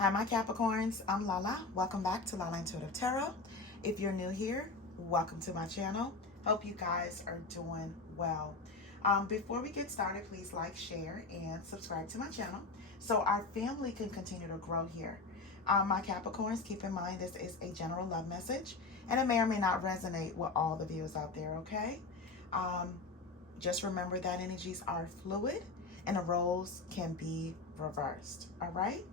Hi, my Capricorns. I'm Lala. Welcome back to Lala Intuitive Tarot. If you're new here, welcome to my channel. Hope you guys are doing well. Before we get started, please like, share, and subscribe to my channel so our family can continue to grow here. My Capricorns, keep in mind this is a general love message, and it may or may not resonate with all the viewers out there, okay? Just remember that energies are fluid and the roles can be reversed, all right?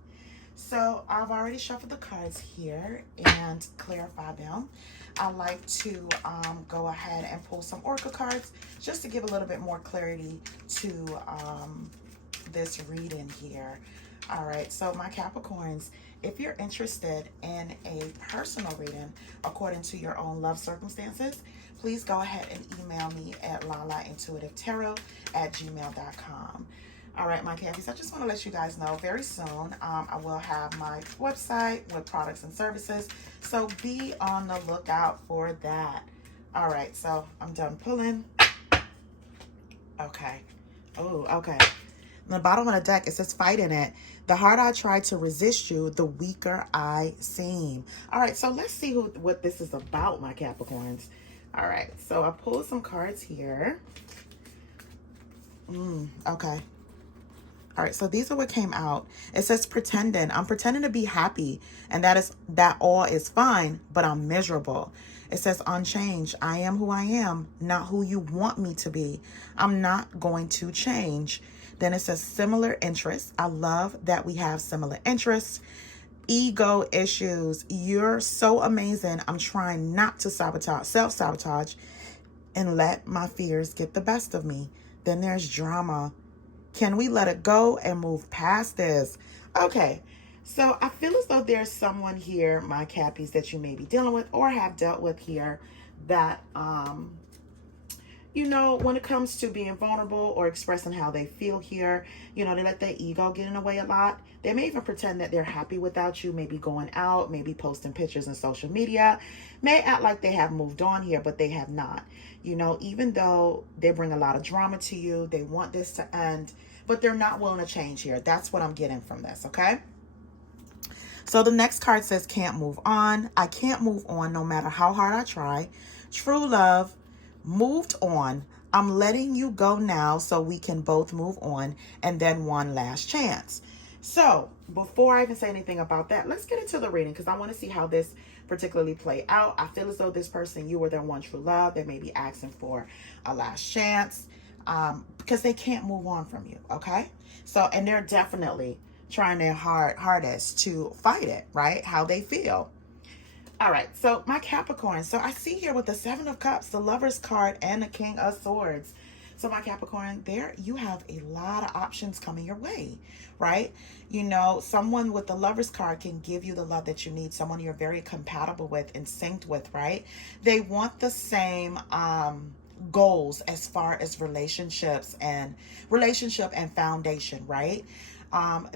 So I've already shuffled the cards here and clarified them. I like to go ahead and pull some oracle cards just to give a little bit more clarity to this reading here. All right, so my Capricorns, if you're interested in a personal reading according to your own love circumstances, please go ahead and email me at LaLaIntuitiveTarot@gmail.com. All right, my Cappies, I just want to let you guys know very soon I will have my website with products and services. So be on the lookout for that. All right, so I'm done pulling. Okay. Oh, okay. On the bottom of the deck, it says fight in it. The harder I try to resist you, the weaker I seem. All right, so let's see what this is about, my Capricorns. All right, so I pulled some cards here. Okay. All right, so these are what came out. It says pretending. I'm pretending to be happy, and that all is fine, but I'm miserable. It says unchanged. I am who I am, not who you want me to be. I'm not going to change. Then it says similar interests. I love that we have similar interests. Ego issues. You're so amazing. I'm trying not to self-sabotage, and let my fears get the best of me. Then there's drama. Can we let it go and move past this? Okay, so I feel as though there's someone here, my Cappies, that you may be dealing with or have dealt with here that, you know, when it comes to being vulnerable or expressing how they feel here, you know, they let their ego get in the way a lot. They may even pretend that they're happy without you, maybe going out, maybe posting pictures on social media, may act like they have moved on here, but they have not. You know, even though they bring a lot of drama to you, they want this to end, but they're not willing to change here. That's what I'm getting from this, okay? So the next card says can't move on. I can't move on no matter how hard I try. True love, moved on. I'm letting you go now so we can both move on, and then one last chance. So before I even say anything about that, let's get into the reading because I want to see how this particularly play out. I feel as though this person, you were their one true love. They may be asking for a last chance because they can't move on from you, okay? So, and they're definitely trying their hardest to fight it, right? How they feel. All right, so my Capricorn. So I see here with the Seven of Cups, the Lover's card, and the King of Swords. So my Capricorn, there you have a lot of options coming your way, right? You know, someone with the Lover's card can give you the love that you need. Someone you're very compatible with and synced with, right? They want the same goals as far as relationship and foundation, right?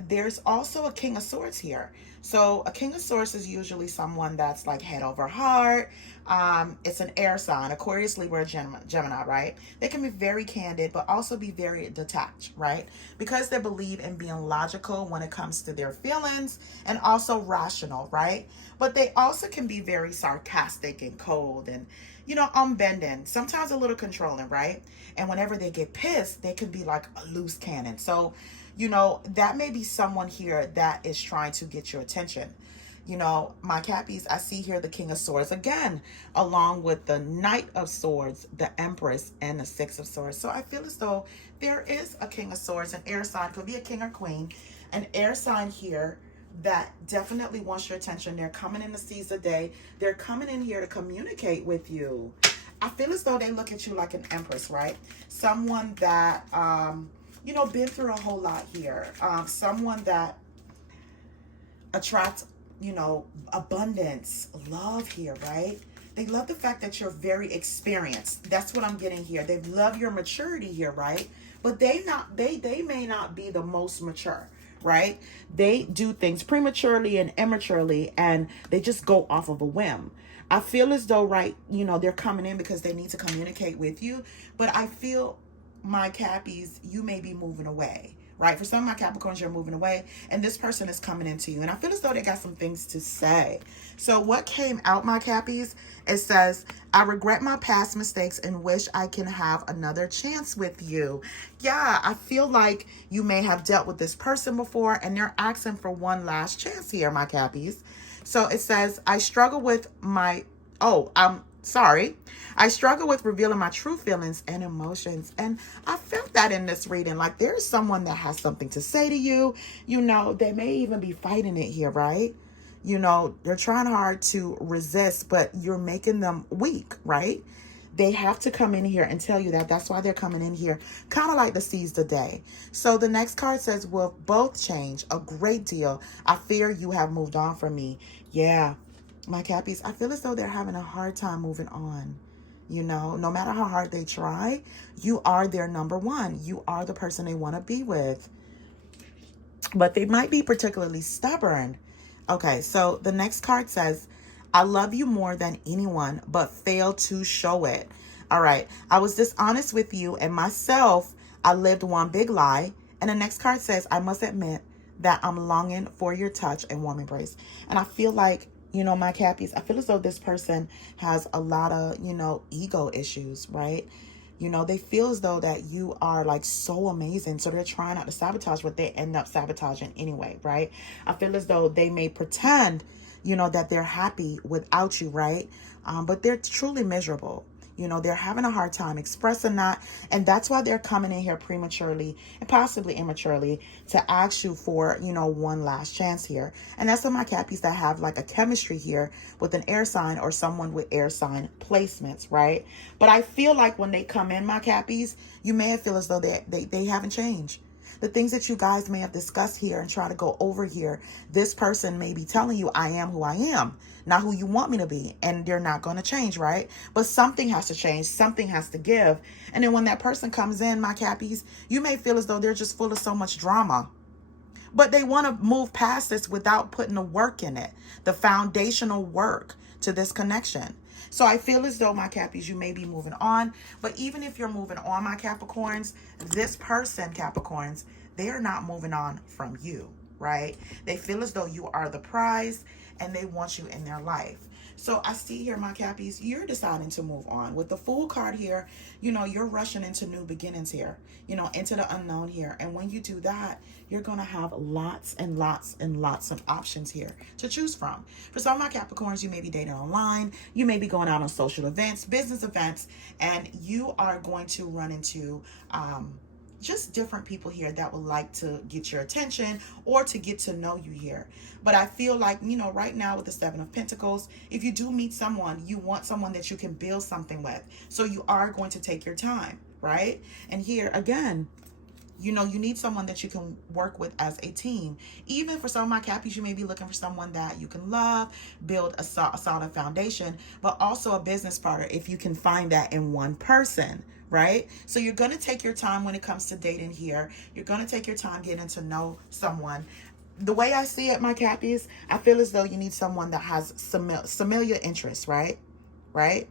There's also a King of Swords here. So a King of Swords is usually someone that's like head over heart. It's an air sign, Aquarius, Libra, Gemini, right? They can be very candid, but also be very detached, right? Because they believe in being logical when it comes to their feelings and also rational, right? But they also can be very sarcastic and cold and, you know, unbending, sometimes a little controlling, right? And whenever they get pissed, they can be like a loose cannon. So, you know, that may be someone here that is trying to get your attention. You know, my Cappies, I see here the King of Swords again, along with the Knight of Swords, the Empress, and the Six of Swords. So I feel as though there is a King of Swords, an air sign, could be a king or queen, an air sign here that definitely wants your attention. They're coming in to seize the day. They're coming in here to communicate with you. I feel as though they look at you like an empress, right? Someone that, you know, been through a whole lot here. Someone that attracts, you know, abundance, love here, right? They love the fact that you're very experienced. That's what I'm getting here. They love your maturity here, right? But they may not be the most mature, right? They do things prematurely and immaturely, and they just go off of a whim. I feel as though, right, you know, they're coming in because they need to communicate with you, but I feel, my Cappies, you may be moving away, right? For some of my Capricorns, you're moving away, and this person is coming into you. And I feel as though they got some things to say. So what came out, my Cappies, it says, I regret my past mistakes and wish I can have another chance with you. Yeah, I feel like you may have dealt with this person before, and they're asking for one last chance here, my Cappies. So it says, I struggle with my, I struggle with revealing my true feelings and emotions. And I felt that in this reading. Like there's someone that has something to say to you. You know, they may even be fighting it here, right? You know, they're trying hard to resist, but you're making them weak, right? They have to come in here and tell you that. That's why they're coming in here, kind of like to seize the day. So the next card says, we'll both change a great deal. I fear you have moved on from me. Yeah, my Cappies, I feel as though they're having a hard time moving on. You know, no matter how hard they try, you are their number one. You are the person they want to be with. But they might be particularly stubborn. Okay, so the next card says, I love you more than anyone, but fail to show it. All right, I was dishonest with you and myself. I lived one big lie. And the next card says, I must admit that I'm longing for your touch and warm embrace. And I feel like, you know, my Cappies, I feel as though this person has a lot of, you know, ego issues, right? You know, they feel as though that you are like so amazing. So they're trying not to sabotage, but they end up sabotaging anyway, right? I feel as though they may pretend, you know, that they're happy without you, right? But they're truly miserable. You know, they're having a hard time expressing that. And that's why they're coming in here prematurely and possibly immaturely to ask you for, you know, one last chance here. And that's some of my Cappies that have like a chemistry here with an air sign or someone with air sign placements, right? But I feel like when they come in, my Cappies, you may feel as though they haven't changed. The things that you guys may have discussed here and try to go over here, this person may be telling you, I am who I am, not who you want me to be. And they're not going to change, right? But something has to change. Something has to give. And then when that person comes in, my Cappies, you may feel as though they're just full of so much drama. But they want to move past this without putting the work in it, the foundational work to this connection. So I feel as though, my Cappies, you may be moving on. But even if you're moving on, my Capricorns, this person, Capricorns, they are not moving on from you, right? They feel as though you are the prize and they want you in their life. So I see here, my Cappies, you're deciding to move on. With the Fool card here, you know, you're rushing into new beginnings here, you know, into the unknown here. And when you do that, you're going to have lots and lots and lots of options here to choose from. For some of my Capricorns, you may be dating online. You may be going out on social events, business events, and you are going to run into just different people here that would like to get your attention or to get to know you here. But I feel like, you know, right now with the Seven of Pentacles, if you do meet someone, you want someone that you can build something with. So you are going to take your time, right? And here again, you know, you need someone that you can work with as a team. Even for some of my Cappies, you may be looking for someone that you can love, build a solid foundation, but also a business partner if you can find that in one person, right? So you're going to take your time when it comes to dating here. You're going to take your time getting to know someone. The way I see it, my Cappies, I feel as though you need someone that has familiar interests, right? Right?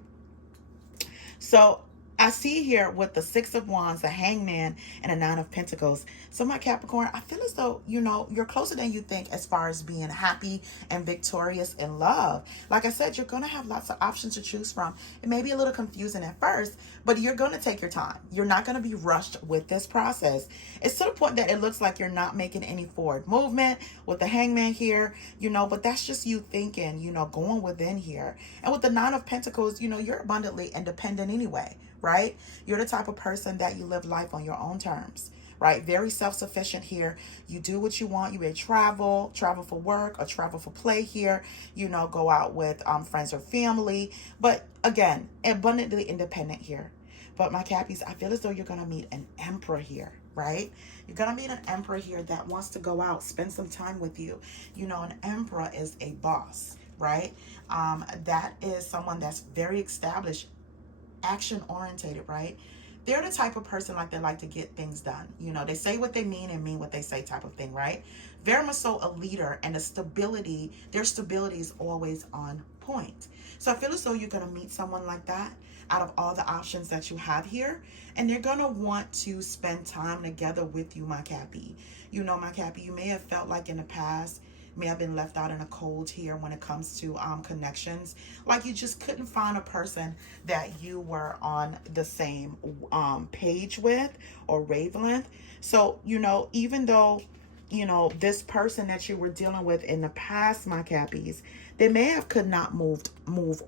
So I see here with the Six of Wands, the Hangman, and a Nine of Pentacles. So my Capricorn, I feel as though, you know, you're closer than you think as far as being happy and victorious in love. Like I said, you're going to have lots of options to choose from. It may be a little confusing at first, but you're going to take your time. You're not going to be rushed with this process. It's to the point that it looks like you're not making any forward movement with the Hangman here, you know, but that's just you thinking, you know, going within here. And with the Nine of Pentacles, you know, you're abundantly independent anyway, right? You're the type of person that you live life on your own terms, right? Very self-sufficient here. You do what you want. You may travel for work or travel for play here, you know, go out with friends or family. But again, abundantly independent here. But my Cappies, I feel as though you're going to meet an emperor here, right? You're going to meet an emperor here that wants to go out, spend some time with you. You know, an emperor is a boss, right? That is someone that's very established, action orientated, right? They're the type of person like they like to get things done. You know, they say what they mean and mean what they say type of thing, right? Very much so a leader, and the stability, their stability is always on point. So I feel as though you're going to meet someone like that out of all the options that you have here. And they're going to want to spend time together with you, my Cappy. You know, my Cappy, you may have felt like in the past, may have been left out in a cold here when it comes to connections. Like you just couldn't find a person that you were on the same page with or wavelength. So, you know, even though, you know, this person that you were dealing with in the past, my Cappies, they may have could not move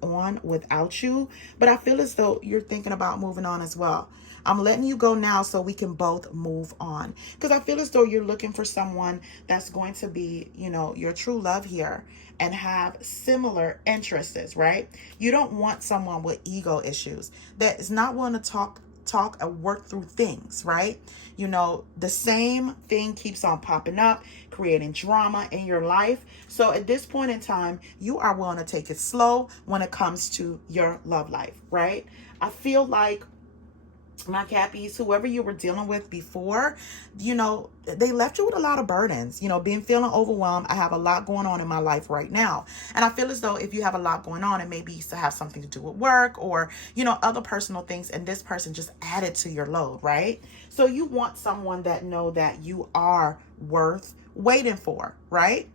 on without you, but I feel as though you're thinking about moving on as well. I'm letting you go now so we can both move on, because I feel as though you're looking for someone that's going to be, you know, your true love here and have similar interests, right? You don't want someone with ego issues that is not willing to talk and work through things, right? You know, the same thing keeps on popping up, creating drama in your life. So at this point in time, you are willing to take it slow when it comes to your love life, right? I feel like, my Cappies, whoever you were dealing with before, you know, they left you with a lot of burdens, you know, feeling overwhelmed. I have a lot going on in my life right now. And I feel as though if you have a lot going on, it maybe used to have something to do with work or, you know, other personal things. And this person just added to your load, right? So you want someone that know that you are worth waiting for, right?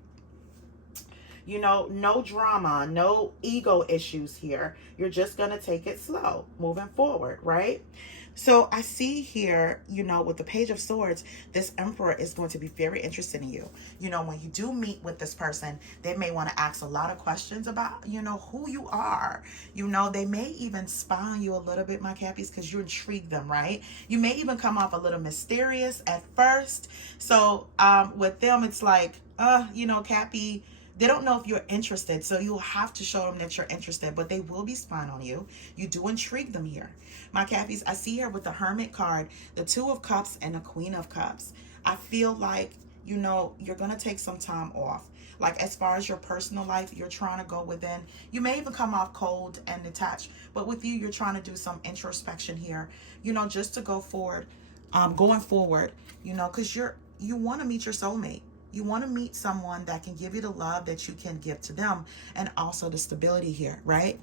You know, no drama, no ego issues here. You're just going to take it slow moving forward, right? So I see here, you know, with the Page of Swords, this Emperor is going to be very interested in you. You know, when you do meet with this person, they may want to ask a lot of questions about, you know, who you are. You know, they may even spy on you a little bit, my Cappies, because you intrigue them, right? You may even come off a little mysterious at first. So with them, it's like, you know, Cappy, they don't know if you're interested, so you'll have to show them that you're interested, but they will be spying on you. You do intrigue them here. My Cappies, I see here with the Hermit card, the Two of Cups and the Queen of Cups. I feel like, you know, you're going to take some time off. Like as far as your personal life, you're trying to go within. You may even come off cold and detached, but with you, you're trying to do some introspection here, you know, just to go forward, going forward, you know, because you want to meet your soulmate. You want to meet someone that can give you the love that you can give to them and also the stability here, right?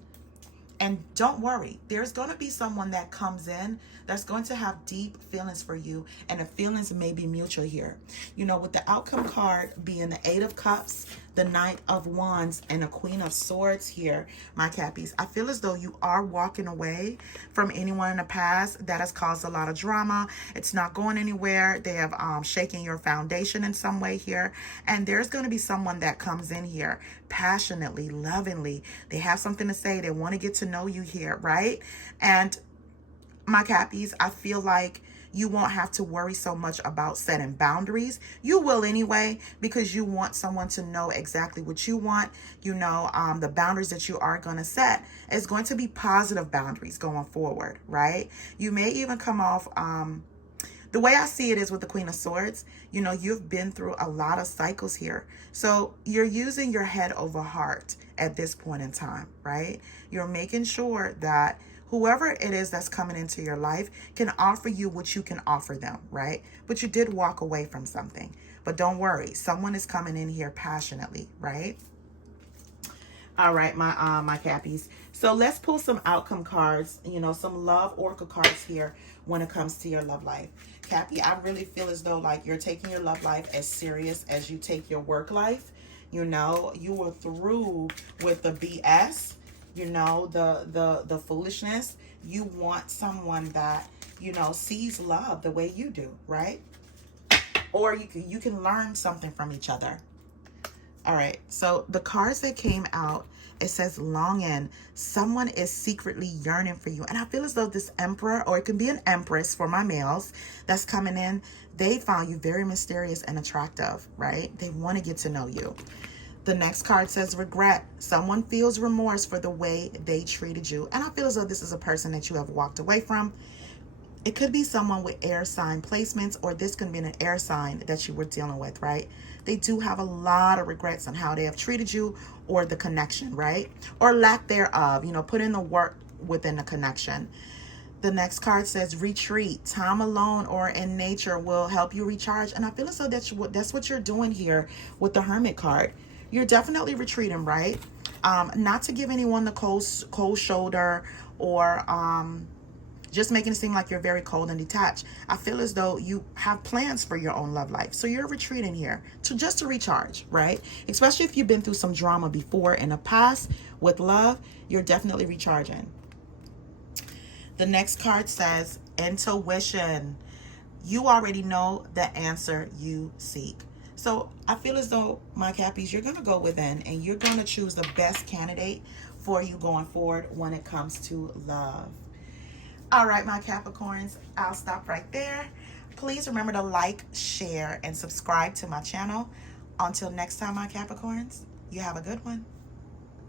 And don't worry, there's going to be someone that comes in that's going to have deep feelings for you, and the feelings may be mutual here. You know, with the outcome card being the Eight of Cups, the Knight of Wands, and the Queen of Swords here, my Cappies, I feel as though you are walking away from anyone in the past that has caused a lot of drama. It's not going anywhere. They have shaken your foundation in some way here. And there's going to be someone that comes in here passionately, lovingly. They have something to say. They want to get to know you here, right? And my Cappies, I feel like you won't have to worry so much about setting boundaries. You will anyway, because you want someone to know exactly what you want. You know, the boundaries that you are going to set is going to be positive boundaries going forward, right? You may even come off, the way I see it is with the Queen of Swords, you know, you've been through a lot of cycles here. So you're using your head over heart at this point in time, right? You're making sure that whoever it is that's coming into your life can offer you what you can offer them, right? But you did walk away from something. But don't worry, someone is coming in here passionately, right? All right, my Cappies. So let's pull some outcome cards, you know, some love oracle cards here when it comes to your love life. Cappy, I really feel as though like you're taking your love life as serious as you take your work life. You know, you were through with the BS. You know, the foolishness. You want someone that, you know, sees love the way you do, right? Or you can learn something from each other. All right, so the cards that came out, it says longing. Someone is secretly yearning for you. And I feel as though this Emperor, or it can be an Empress for my males that's coming in, they found you very mysterious and attractive, right? They want to get to know you. The next card says regret. Someone feels remorse for the way they treated you. And I feel as though this is a person that you have walked away from. It could be someone with air sign placements, or this could be an air sign that you were dealing with, right? They do have a lot of regrets on how they have treated you or the connection, right? Or lack thereof, you know, put in the work within the connection. The next card says retreat. Time alone or in nature will help you recharge. And I feel as though that's what you're doing here with the Hermit card. You're definitely retreating, right? Not to give anyone the cold shoulder or just making it seem like you're very cold and detached. I feel as though you have plans for your own love life. So you're retreating here to recharge, right? Especially if you've been through some drama before in the past with love, you're definitely recharging. The next card says intuition. You already know the answer you seek. So I feel as though, my Cappies, you're going to go within and you're going to choose the best candidate for you going forward when it comes to love. All right, my Capricorns, I'll stop right there. Please remember to like, share, and subscribe to my channel. Until next time, my Capricorns, you have a good one.